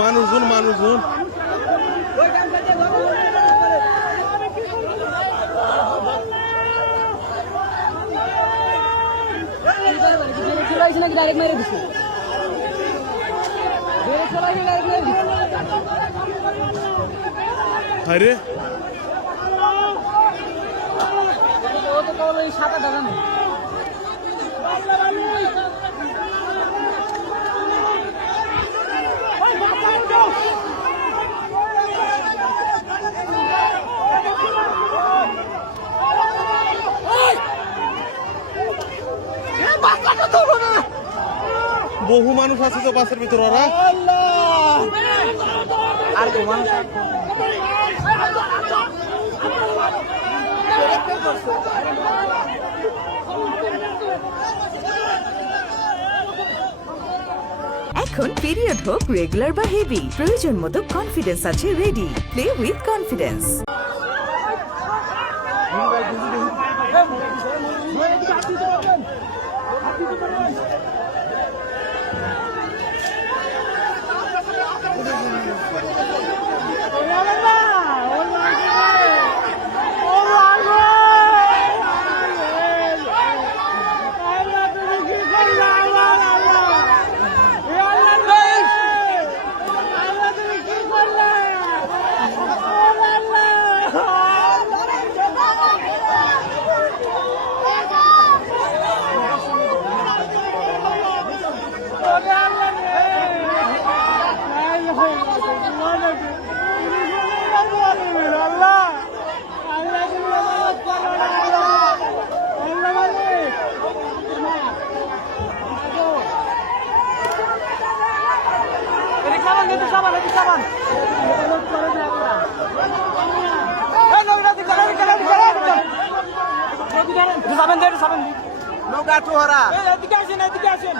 মানুষজন মানুষজন ডাইরেক্ট মেরে দিচ্ছে আরে ও তো কেবল ওই সাদা দাদা নেই বহু মানুষ আছে তো বাসের ভিতর ওরা আর তো মানুষ এখন পিরিয়ড হোক রেগুলার বা হেভি, প্রয়োজন মতো কনফিডেন্স আছে রেডি। Play with confidence. নৌকা টোহরা এদিকে আসেন